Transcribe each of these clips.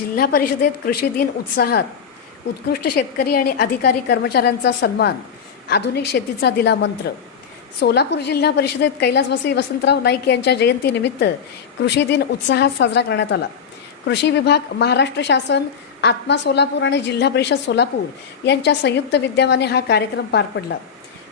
जिल्हा परिषदेत कृषी दिन उत्साहात, उत्कृष्ट शेतकरी आणि अधिकारी कर्मचाऱ्यांचा सन्मान, आधुनिक शेतीचा दिला मंत्र. सोलापूर जिल्हा परिषदेत कैलासवासी वसंतराव नाईक यांच्या जयंतीनिमित्त कृषी दिन उत्साहात साजरा करण्यात आला. कृषी विभाग, महाराष्ट्र शासन, आत्मा सोलापूर आणि जिल्हा परिषद सोलापूर यांच्या संयुक्त विद्यमाने हा कार्यक्रम पार पडला.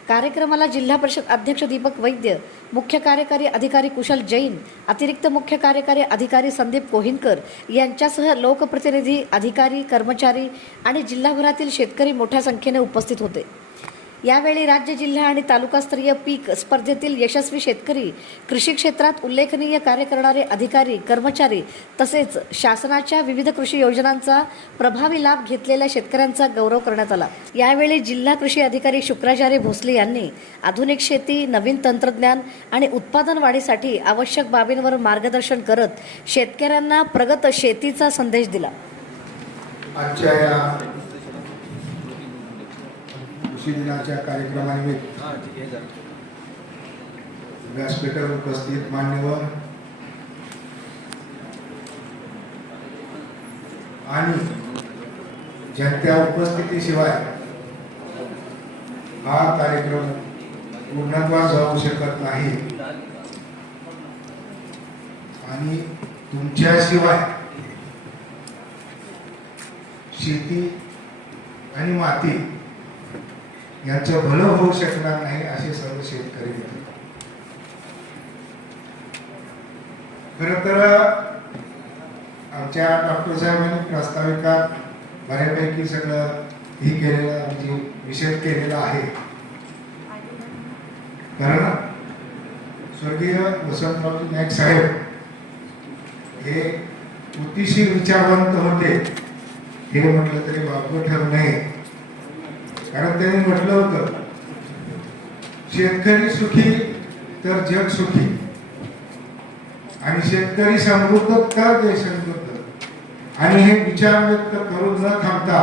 कार्यक्रमाला जिल्हा परिषद अध्यक्ष दीपक वैद्य, मुख्य कार्यकारी अधिकारी कुशल जैन, अतिरिक्त मुख्य कार्यकारी अधिकारी संदीप कोहिनकर यांच्यासह लोकप्रतिनिधी, अधिकारी, कर्मचारी आणि जिल्हाभरातील शेतकरी मोठ्या संख्येने उपस्थित होते. यावेळी राज्य, जिल्हा आणि तालुकास्तरीय पीक स्पर्धेतील यशस्वी शेतकरी, कृषी क्षेत्रात उल्लेखनीय कार्य करणारे अधिकारी, कर्मचारी तसेच शासनाच्या विविध कृषी योजनांचा प्रभावी लाभ घेतलेल्या शेतकऱ्यांचा गौरव करण्यात आला. यावेळी जिल्हा कृषी अधिकारी शुक्राचार्य भोसले यांनी आधुनिक शेती, नवीन तंत्रज्ञान आणि उत्पादन वाढीसाठी आवश्यक बाबींवर मार्गदर्शन करत शेतकऱ्यांना प्रगत शेतीचा संदेश दिला. आजच्या या कृषी दिनाच्या कार्यक्रमानिमित्त व्यासपीठावर उपस्थित मान्यवर आणि ज्यांच्या उपस्थितीशिवाय हा कार्यक्रम पूर्णत्वास जाऊ शकत नाही आणि तुमच्याशिवाय शेती आणि माती यांचं भलं होऊ शकणार नाही असे सर्व शेतकरी. खरं तर आमच्या डॉक्टर साहेबांनी प्रास्ताविकात बऱ्यापैकी सगळं ही केलेलं म्हणजे विषय केलेला आहे. कारण स्वर्गीय वसंतरावजी नाईक साहेब हे अतिशय विचारवंत होते हे म्हटलं तरी वावगं ठरू नये. कारण त्यांनी म्हटलं होतं, शेतकरी सुखी तर जग सुखी आणि शेतकरी समृद्ध तर देश समृद्ध. आणि हे विचार व्यक्त करून न थांबता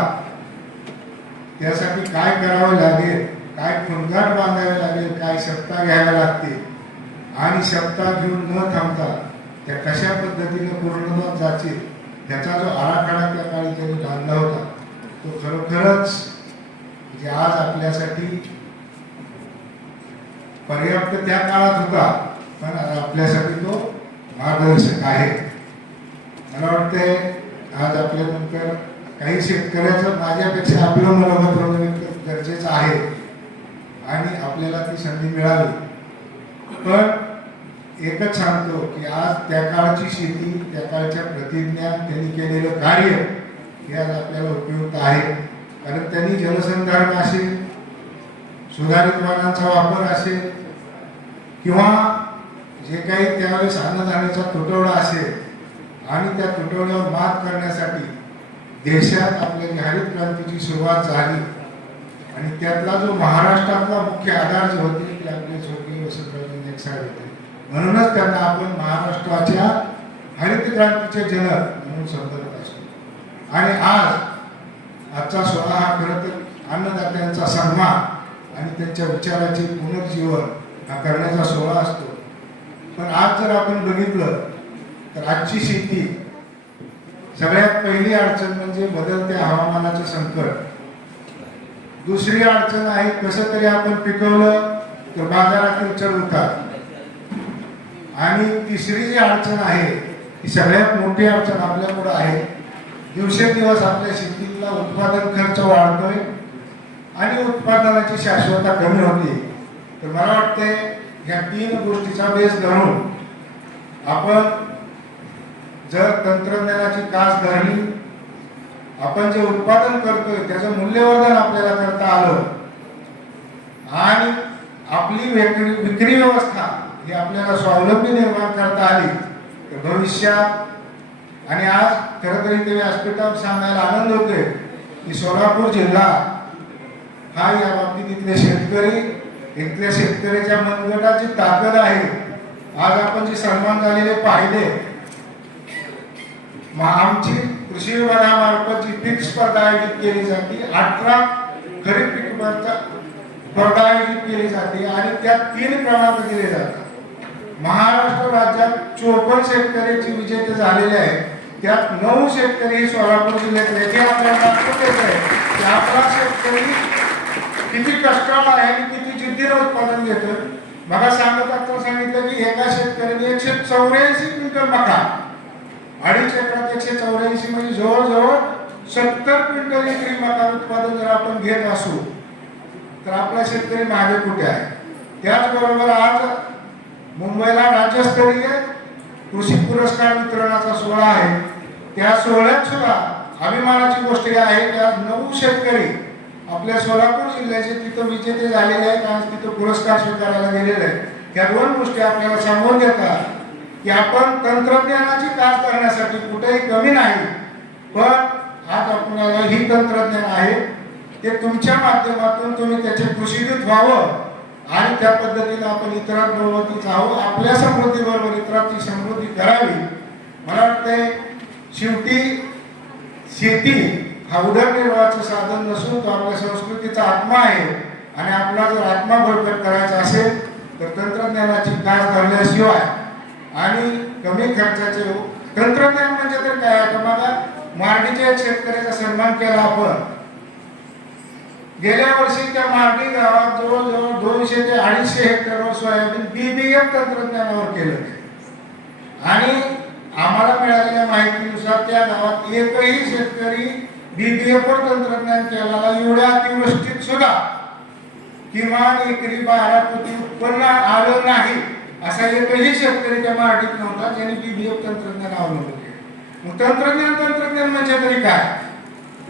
त्यासाठी काय करावं लागेल, काय खुणगाट बांधावे लागेल, काय सत्ता घ्याव्या लागते आणि सत्ता घेऊन न थांबता त्या कशा पद्धतीने पूर्णत्वास जातील त्याचा जो आराखडा त्या काळी त्यांनी बांधला होता तो खरोखरच जे आज आपल्यासाठी पर्याप्त त्या काळात होता पण आपल्यासाठी तो मार्गदर्शक आहे. मला वाटतंय आज आपल्यानंतर काही शेतकऱ्याचं माझ्यापेक्षा आपलं मनोगत होणं गरजेचं आहे आणि आपल्याला ती संधी मिळाली. पण एकच सांगतो की आज त्या काळची शेती, त्या काळच्या प्रतिज्ञा, त्यांनी केलेलं कार्य हे आज आपल्याला उपयुक्त आहे. कारण त्यांनी जलसंधारण असेल, सुधारित वाहनांचा वापर असेल किंवा जे काही त्यावेळेस अन्नधान्याचा तुटवडा असेल आणि त्या तुटवड्यावर मात करण्यासाठी देशात आपल्या हरित क्रांतीची सुरुवात झाली आणि त्यातला जो महाराष्ट्रातला मुख्य आधार जे होते ते आपले स्वर्गीय वसंतराव नाईक साहेब होते. म्हणूनच त्यांना आपण महाराष्ट्राच्या हरित क्रांतीचे जनक म्हणून संबोधत असतो. आणि आजचा सोहळा हा खरं तर अन्नदात्यांचा सन्मान आणि त्यांच्या विचाराचे पुनर्जीवन हा करण्याचा सोहळा असतो. पण आज जर आपण बघितलं तर आजची शेती सगळ्यात पहिली अडचण म्हणजे बदलत्या हवामानाचं संकट. दुसरी अडचण आहे कसं तरी आपण पिकवलं तर बाजारातील चढ-उतार. आणि तिसरी जी अडचण आहे ती सगळ्यात मोठी अडचण आपल्यापुढे आहे. दिवसेंदिवस आपल्या शेतीला उत्पादन खर्च वाढतोय आणि उत्पादनाची शाश्वतता कमी होती. तर मला वाटते या तीन गोष्टीचा बेस धरून आपण जर तंत्रज्ञानाची कास धरली, आपण जे उत्पादन करतोय त्याचं मूल्यवर्धन आपल्याला करता आलं आणि आपली विक्री व्यवस्था ही आपल्याला स्वावलंबी निर्माण करता आली तर भविष्यात. आणि आज खरं तरी ते व्यासपीठावर सांगायला आनंद होते की सोलापूर जिल्हा हा या बाबतीत इथले शेतकरी, इथल्या शेतकऱ्याच्या मनगटाची ताकद आहे. आज आपण जे सन्मान झालेले पाहिले, आमची कृषी विभागामार्फत जी पीक स्पर्धा आयोजित केली जाते, 18 खरीप पीक स्पर्धा आयोजित केली जाते आणि त्यात 3 क्रमांक दिले जातात. महाराष्ट्र राज्यात 54 शेतकऱ्याचे विजेते झालेले आहेत. त्यात 9 शेतकरी सोलापूर जिल्ह्यातले जे आपल्याला दाखवून देत आहे की आपला शेतकरी किती कष्टाळू आहे आणि किती जिद्दीनं उत्पादन घेतं. मला सांगितलं की एका शेतकऱ्याने 184 क्विंटल मका, 2.5 एकरात 184 म्हणजे जवळजवळ 70 क्विंटल एकरी मका उत्पादन जर आपण घेत असू तर आपला शेतकरी मागे कुठे आहे. त्याचबरोबर आज मुंबईला राज्यस्तरीय कृषी पुरस्कार वितरणाचा सोहळा आहे. त्या सोहळ्यात सुद्धा अभिमानाची गोष्ट आहे की आज 9 शेतकरी आपल्या सोलापूर जिल्ह्याचे तिथं विजेते झालेले आहेत आणि तिथं पुरस्कार स्वीकारायला गेलेले आहेत. त्या 2 गोष्टी आपल्याला सांगून देतात की आपण तंत्रज्ञानाची कास करण्यासाठी कुठेही कमी नाही, पण आज आपल्याला ही तंत्रज्ञान आहे ते तुमच्या माध्यमातून तुम्ही त्याचे प्रसिद्धित व्हावं आणि त्या पद्धतीने आपण इतरांबरोबर जावं, आपल्या समृद्धीबरोबर इतरांची समृद्धी करावी. मला वाटतंय शेवटी शेती हा उदरनिर्वाहाचं साधन नसून तो आपल्या संस्कृतीचा आत्मा आहे आणि आपला जर आत्मा बळकट करायचा असेल तर तंत्रज्ञानाची कास धरल्याशिवाय आणि कमी खर्चाचे तंत्रज्ञान म्हणजे तर काय. आता बघा, मार्डीच्या एक शेतकऱ्याचा सन्मान केला आपण. गेल्या वर्षी त्या मार्डी गावात जवळजवळ 200 ते 250 हेक्टरवर सोयाबीन BBF तंत्रज्ञानावर केलं आणि आम्हाला मिळालेल्या माहितीनुसार त्या गावात एकही शेतकरी BBF वर तंत्रज्ञान केलेला एवढ्या अतिवृष्टीत सुद्धा किमान एकरी 12 कोटी उत्पन्न आलं नाही असा एकही शेतकरी त्या मार्डीत नव्हता ज्यांनी BBF तंत्रज्ञान अवलंबलं केलं. मग तंत्रज्ञान म्हणजे तरी काय.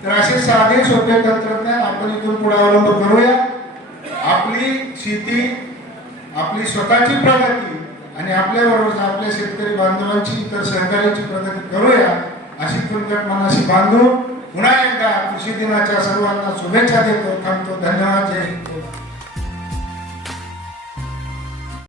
तर असे साधे सोपे तंत्रज्ञान आपण इथून पुढे अवलंब करूया. आपली शेती, आपली स्वतःची प्रगती आणि आपल्याबरोबर आपल्या शेतकरी बांधवांची इतर सहकार्याची प्रगती करूया अशी तुमच्या मनाशी बांधून पुन्हा एकदा कृषी दिनाच्या सर्वांना शुभेच्छा देतो. थांबतो. धन्यवाद. जय हिंद.